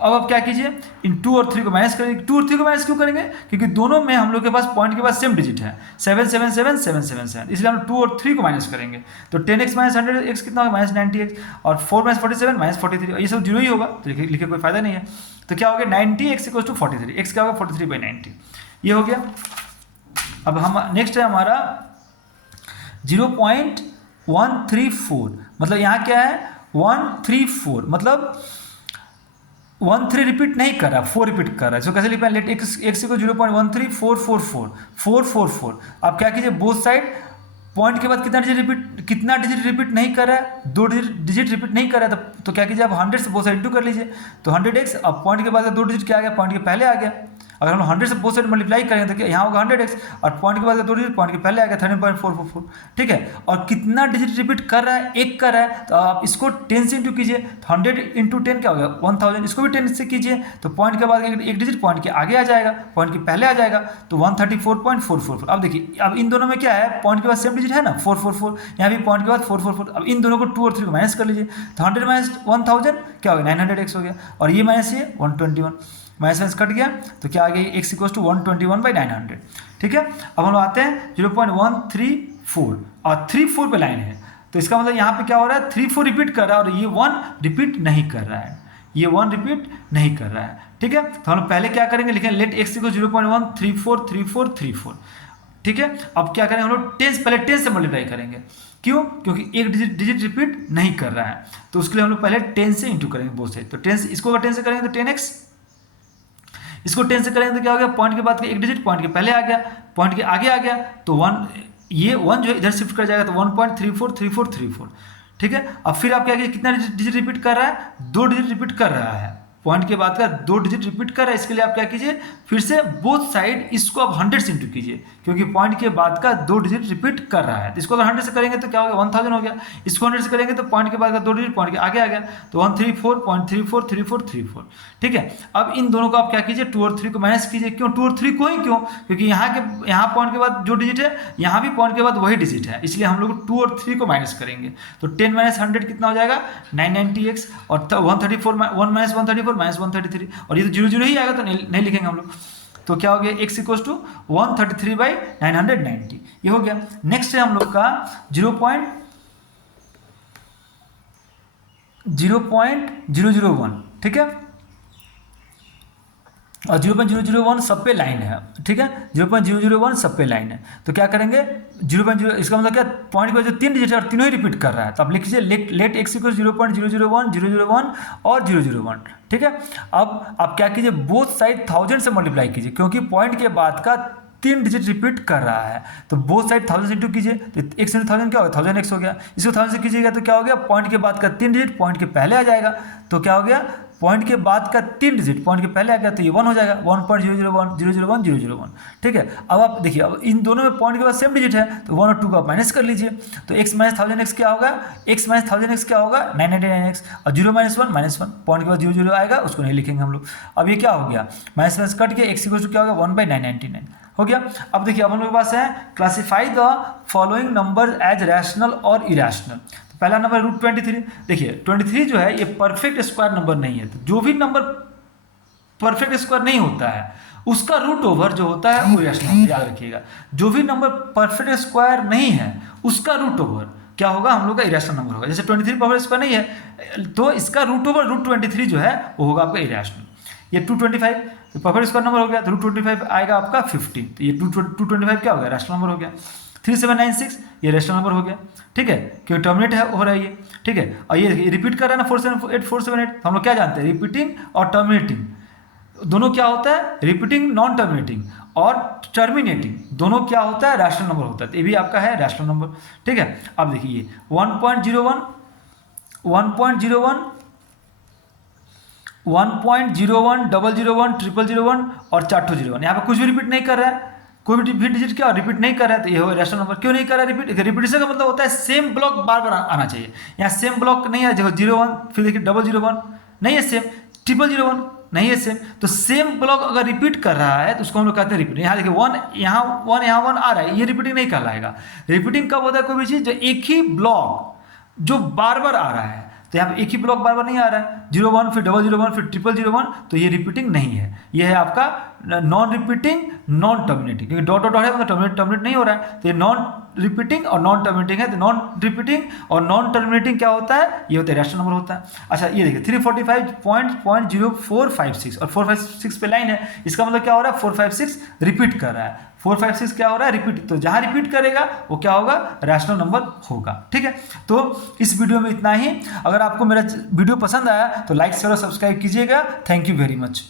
अब आप क्या कीजिए, इन 2 और 3 को माइनस करेंगे। 2 और 3 को माइनस क्यों करेंगे, क्योंकि दोनों में हम लोग के पास पॉइंट के बाद सेम डिजिट है 777,777, इसलिए हम 2 और 3 को माइनस करेंगे। तो 10x - 100x कितना होगा, -90x, और 4 - 47 -43, ये सब 0 ही होगा, तो लिखे कोई फायदा नहीं है। तो क्या हो गया, 90x = 43, x क्या होगा 43/90, ये हो गया। अब हम नेक्स्ट है हमारा 0.134, मतलब यहाँ क्या है 134, मतलब 13 रिपीट नहीं कर रहा, 4 रिपीट कर रहा है। सो कैसे लिख पाए, लेट x = 0.1344444। आप क्या कीजिए, बोथ साइड पॉइंट के बाद कितना डिजिट रिपीट नहीं कर रहा है, 2 डिजिट रिपीट नहीं कर रहा है, तो क्या कीजिए, आप 100 से बोथ साइड इंटू कर लीजिए। तो 100x, अब पॉइंट के बाद का 2 डिजिट क्या आ गया, पॉइंट के पहले आ गया, अगर हम 100 से बोथ साइड मल्टीप्लाई करेंगे तो यहाँ होगा 100x, और पॉइंट के बाद का 2 डिजिट, पॉइंट के पहले आएगा 13.444, ठीक है। और कितना डिजिट रिपीट कर रहा है, 1 कर रहा है, तो आप इसको 10 से इंटू कीजिए, 100 इंटू 10 क्या हो गया 1000, इसको भी 10 से कीजिए, तो पॉइंट के बाद एक डिजिट पॉइंट के आगे आ जाएगा, पॉइंट के पहले आ जाएगा, तो 134.444। अब देखिए, अब इन दोनों में क्या है, पॉइंट के बाद सेम डिजिट है ना 444, यहाँ भी पॉइंट के बाद 444। अब इन दोनों को 2 और 3 को माइनस कर लीजिए, तो 100 माइनस 1000 क्या हो गया 900x हो गया, और ये माइनस ये 121, माइनस कट गया, तो क्या आ गया x इक्वल्स टू 121/900, ठीक है। अब हम आते हैं 0.134 और 34 पे लाइन है, तो इसका मतलब यहाँ पे क्या हो रहा है 34 रिपीट कर रहा है, और ये 1 रिपीट नहीं कर रहा है, ये 1 रिपीट नहीं कर रहा है, ठीक है। तो हम पहले क्या करेंगे, लिखें लेट x इक्वल 0.1343434, ठीक है। अब क्या करेंगे हम लोग 10 पहले 10 से मल्टीप्लाई करेंगे, क्यों, क्योंकि एक डिजिट रिपीट नहीं कर रहा है, तो उसके लिए हम लोग पहले 10 से इंटू करेंगे बोथ साइड, तो 10 इसको अगर 10 से करेंगे तो 10x, इसको 10 से करेंगे तो क्या हो गया, पॉइंट के बाद एक डिजिट पॉइंट के पहले आ गया, पॉइंट के आगे आ गया, तो 1 ये 1 जो है इधर शिफ्ट कर जाएगा, तो 1.343434, ठीक है। अब फिर आप क्या कीजिए, कितना डिजिट रिपीट कर रहा है, 2 डिजिट रिपीट कर रहा है, पॉइंट के बाद का 2 डिजिट रिपीट कर रहा है, इसके लिए आप क्या कीजिए, फिर से बोथ साइड इसको आप 100 से इंटू कीजिए, क्योंकि पॉइंट के बाद का 2 डिजिट रिपीट कर रहा है, तो इसको अगर 100 से करेंगे तो क्या हो गया 1000 हो गया, इसको 100 से करेंगे तो पॉइंट के बाद का 2 डिजिट पॉइंट के आगे आ गया, तो 134.343434, ठीक है। अब इन दोनों को आप क्या कीजिए 2 और 3 को माइनस कीजिए, क्यों 2 और 3 को ही, क्यों, क्योंकि यहाँ पॉइंट के बाद जो डिजिट है, यहाँ भी पॉइंट के बाद वही डिजिट है, इसलिए हम लोग 2 और 3 को माइनस करेंगे, तो 10 माइनस 100 कितना हो जाएगा 990x, और 134 1 माइनस 134 माइनस 133, और ये तो 0 ही आएगा, तो नहीं लिखेंगे हम लोग, तो क्या हो गया x इक्वल्स टू 133/990, ये हो गया। नेक्स्ट है हम लोग का 0.001, ठीक है, और 0.001 सब पे लाइन है, ठीक है, 0.001 सब पे लाइन है, तो क्या करेंगे 0.0, इसका मतलब क्या, पॉइंट पे जो 3 डिजिट है और तीनों ही रिपीट कर रहा है, तो आप लिख लीजिए लेट x इक्वल 0.001 001 और 001, ठीक है। अब आप क्या कीजिए, बोथ साइड 1000 से मल्टीप्लाई कीजिए, क्योंकि पॉइंट के बाद का 3 डिजिट रिपीट कर रहा है, तो बोथ साइड 1000 से इंटू कीजिए, तो x इंटू 1000 क्या होगा 1000x हो गया, इसको 1000 से कीजिएगा तो क्या हो गया, पॉइंट के बाद का 3 डिजिट पॉइंट के पहले आ जाएगा, तो क्या हो गया, पॉइंट के बाद का 3 डिजिट पॉइंट के पहले आ गया, तो ये 1 हो जाएगा 1.001 001 001, ठीक है। अब आप देखिए, अब इन दोनों में पॉइंट के बाद सेम डिजिट है, तो 1 और 2 को आप माइनस कर लीजिए, तो x माइनस 1000x क्या होगा, x माइनस 1000x क्या होगा 999x, और 0 माइनस 1 पॉइंट के बाद 0 आएगा, उसको नहीं लिखेंगे हम लोग। अब ये क्या हो गया, माइनस कट के x इक्वल टू क्या होगा 1/999 हो गया। अब देखिए, अब हम लोग के पास है classify the following number as rational और इरेशनल। तो पहला नंबर √23, देखिए 23 जो है ये परफेक्ट स्क्वायर नंबर नहीं है, तो जो भी नंबर परफेक्ट स्क्वायर नहीं होता है उसका रूट ओवर जो होता है वो इरेशनल, याद रखिएगा, जो भी नंबर परफेक्ट स्क्वायर नहीं है उसका रूट ओवर क्या होगा, हम लोग का इरेशनल नंबर होगा। जैसे 23 परफेक्ट स्क्वायर नहीं है, तो इसका रूट ओवर √23 जो है वो होगा आपका इरेशनल। ये 225 तो परफेक्ट स्क्वायर नंबर हो गया, तो √25 आएगा आपका 50, तो ये 225 क्या हो गया, रैशनल नंबर हो गया। 3796 ये रैशनल नंबर हो गया, ठीक है, क्योंकि टर्मिनेट हो रहा है ये, ठीक है। और ये रिपीट कर रहा है ना 478 तो हम लोग क्या जानते हैं, रिपीटिंग और टर्मिनेटिंग दोनों क्या होता है, रिपीटिंग नॉन टर्मिनेटिंग और टर्मिनेटिंग दोनों क्या होता है, रैशनल नंबर होता है, तो ये भी आपका है रैशनल नंबर, ठीक है। अब देखिए 1.01 1.01 1.01 001 001 और 401, यहाँ पे कुछ भी रिपीट नहीं कर रहा है, कोई भी डिजिट क्या रिपीट नहीं कर रहा है, तो ये हो रैशनल नंबर। क्यों नहीं कर रहा है रिपीटेशन का मतलब होता है सेम ब्लॉक बार बार आना चाहिए, यहाँ सेम ब्लॉक नहीं है, देखो 01 फिर देखिए 001 नहीं है सेम, 001 नहीं है सेम, तो सेम ब्लॉक अगर रिपीट कर रहा है तो उसको हम लोग कहते हैं रिपीट। यहाँ देखिए 1 यहाँ 1 यहाँ 1 आ रहा है, ये रिपीटिंग नहीं कहलाएगा। रिपीटिंग कब होता है, कोई भी चीज़ जो एक ही ब्लॉक जो बार बार आ रहा है, तो यहाँ पे एक ही ब्लॉक बार बार नहीं आ रहा है, 01 फिर 001 फिर 001, तो ये रिपीटिंग नहीं है, ये है आपका नॉन रिपीटिंग नॉन टर्मिनेटिंग, क्योंकि डॉट डॉट है मतलब टर्मिनेट नहीं हो रहा है, तो ये नॉन रिपीटिंग और नॉन टर्मिनेटिंग है, तो नॉन रिपीटिंग और नॉन टर्मिनेटिंग क्या होता है, ये होता है रैशनल नंबर होता है। अच्छा ये देखिए 345.0456 और 456 पे लाइन है, इसका मतलब क्या हो रहा है 456 रिपीट कर रहा है, 456 क्या हो रहा है रिपीट, तो जहां रिपीट करेगा वो क्या होगा रैशनल नंबर होगा, ठीक है। तो इस वीडियो में इतना ही, अगर आपको मेरा वीडियो पसंद आया तो लाइक शेयर और सब्सक्राइब कीजिएगा। Thank you very much.